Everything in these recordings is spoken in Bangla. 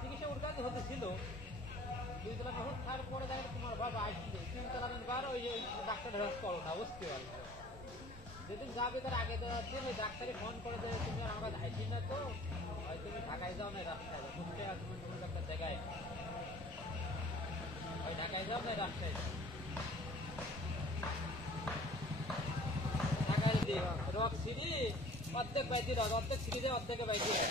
চিকিৎসা ওর কাছে হতেছিল 2 তলা ওষুধ খাওয়ার পরে দেখে তোমার বাবা আসছে 3 তলা বার ওই ডাক্তার ঢাস করো না বুঝতে পারছো যেদিন যাবে তার আগে দিন ওই ডাক্তারই ফোন করে দেবে তুমি আর আমরা যাইছি না তো হয়তো তুমি ঢাকায় যাও না রাস্তায় বুঝতে পারছো তুমি একটা জায়গায় ওই ঢাকায় যাও না রাস্তায় ঢাকায় দিয়ে রক সিঁড়ি অর্ধেক বাইতে দাও অর্ধেক সিঁড়ি দেয় অর্ধেকে বাইতে দাও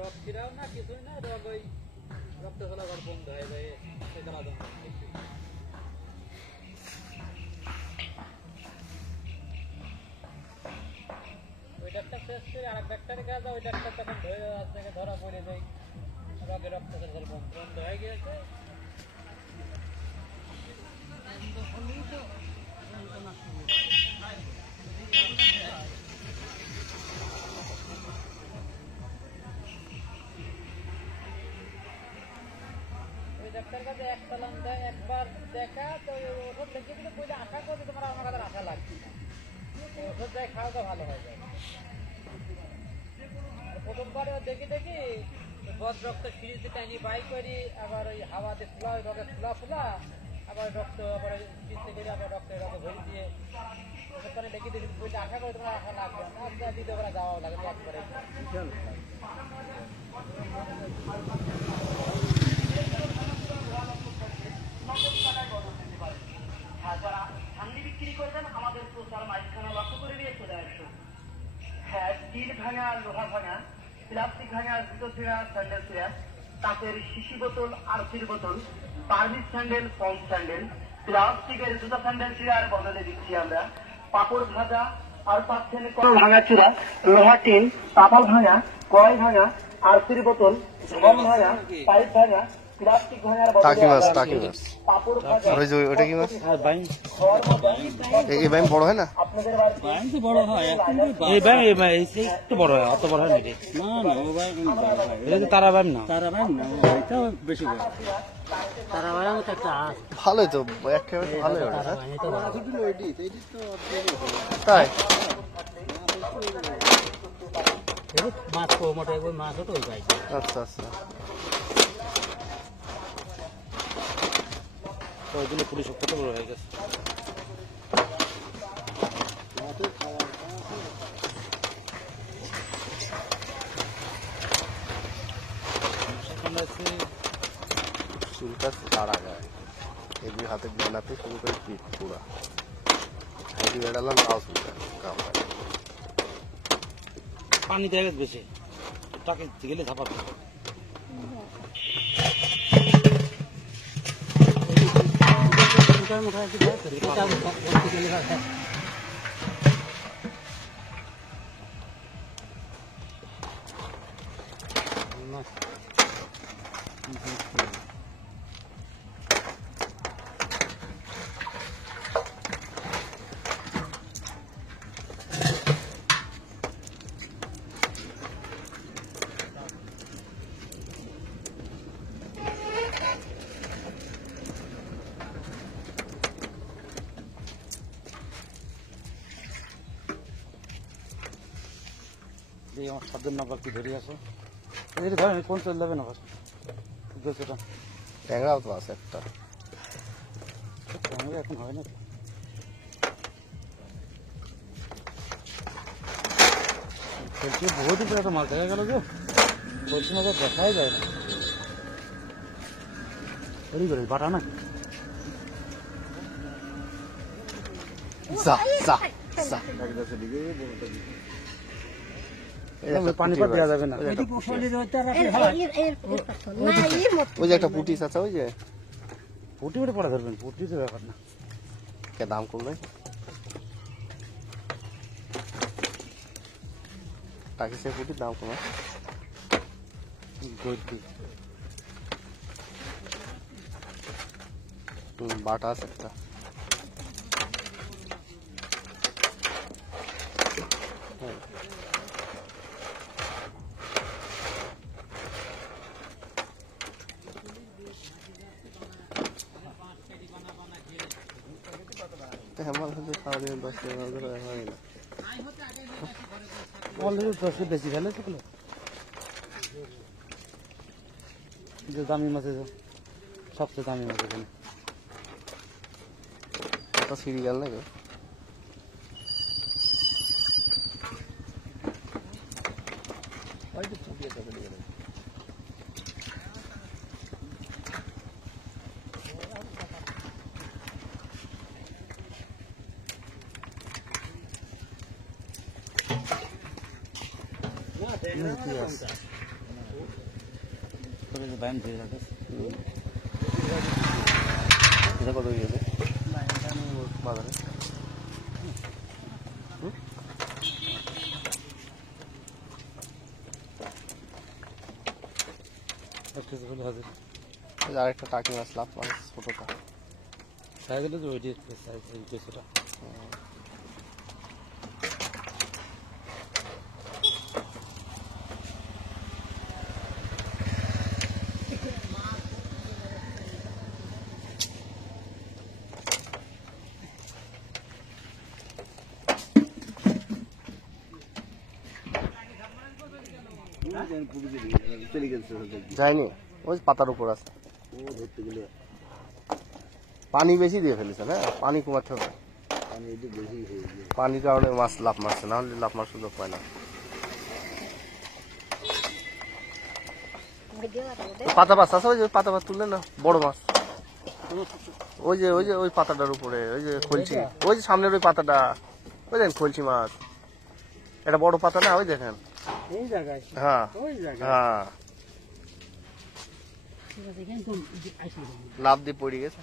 রক ছিড়াও না কিছুই না রক ওই রক্ত চলাচল বন্ধ হয়ে যায় ওই ডাক্তার শেষ করে আর এক ডাক্তারের কাছে ওই ডাক্তার তখন ধরে যাওয়ার থেকে ধরা পড়ে যায় রকের রক্ত চলাচল বন্ধ হয়ে গিয়েছে ডাক্তার কাছে এক সালাম দেয় একবার দেখা তো ওষুধ লিখে দিলে বইলে আশা করতে তোমার আমার কাছে আশা লাগছে না ওষুধ দেয় খাওয়া তো ভালো হয়ে যায় প্রথমবারে দেখি দেখি বদ রক্ত সিরিজে টাইনি বাই করি আবার ওই হাওয়াতে ফুলা ওই রক্ত ফুলা আবার রক্ত আবার চিনতে করে আবার রক্তের রক্ত ভরি দিয়ে ওষুধ লিখে দেখি বইলে আশা করে তোমার আশা লাগবে না দ্বিতীয় বেলা যাওয়াও লাগে একবারে যারা ধান্নি বিক্রি করবেন আমাদের প্রচার মাইখানা লক্ষ্য করে নিয়ে চলে আসুন হ্যাঁ স্টিল ভাঙা লোহা ভাঙা প্লাস্টিক ভাঙা জুতো ছিঁড়া স্যান্ডেল ছিঁড়া কাঁচের শিশি বোতল আরসির বোতল পারমিট স্যান্ডেল পম্প স্যান্ডেল প্লাস্টিকের জুতো স্যান্ডেল ছিঁড়ার বদলে দিচ্ছি আমরা পাপড় ভাজা আর পাচ্ছেন ভাঙা চূড়া লোহা টিন তাপাল ভাঙা কড়াই ভাঙা আরসির বোতল ঝম ভাঙা পাইপ ভাঙা প্লাস্টিক ভাঙার বদলে পাপড় ভাজা ওটা কি মাছ এই বাইম বড় হয় না বাইম তো বড় হয় এই বাইম একটু বড় হয় অত বড় হয় নাকি না না ও বাইম এটা তো তারা বাইম না এটা বেশি বড় তারা বাইম তো একটা ভালোই তো একেবারে ভালোই ওটা তাই মাছ তো মোটে মাছ ওটাই পাই আচ্ছা আচ্ছা তো ওই দিন পুলিশ কত বড় হয়ে গেছে চুলটা ছাড়া যায় এগুলি হাতে বানাতে শুরু করে পিঠ পুরা হাইটি বেড়ালাম তাও চুলটা কামড়ায় পানি দেয় বেশি টাকে গেলে ঝাপাবে আমার সাধ্যের নাম্বার কি ধরে আসো এটা ধরেন কোন চলে যাবে না সেটা ট্যাংরাও তো আছে একটা এখন হয় না বহুত উপরে একটা মাছ দেখা গেল যে বলছি না দেখাই যায় না এরই করে বাটা না পানি পা দেওয়া যাবে না ওই যে একটা পুটি আছে ওই যে পুটি উঠে পড়া ধরবেন পুটি তো ব্যাপার না কে দাম করবে টাকি সে পুটির দাম কমে বাটা আছে একটা হেমাল হচ্ছে সারাদিন 10 টাকা মাছ ধরা হয় না। অলরেডি 10 বেশি ফেলে সেগুলো যে দামি মাছ আছে, সবচেয়ে দামি মাছ এখানে। এটা সিরিয়াল নাকি? করে যে ব্যায়াম দিয়ে রাখে এটা কত গিয়েছে বাজারে? হাজার আরেকটা টাকি মাছ, লাভ মাছ, ছোটটা। সাইকেলে তো ওইটি কিছুটা যায়নি, ওই পাতার উপর আছে। পানি বেশি দিয়ে ফেলেছে না, পানি কমাতে হবে। পানির কারণে মাছ লাভ মারছে, না হলে লাভ মার সুযোগ পায় না। পাতা মাছ আছে, ওই যে পাতা মাছ তুললে না, বড় মাছ। ওই যে ওই যে ওই পাতাটার উপরে, ওই যে খলছি, ওই যে সামনের ওই পাতাটা, ওই দেখেন খলছি মাছ। এটা বড় পাতা না, ওই দেখেন। এই জায়গায় হ্যাঁ ওই জায়গায় হ্যাঁ, লাভ দিয়ে পড়ে গেছে।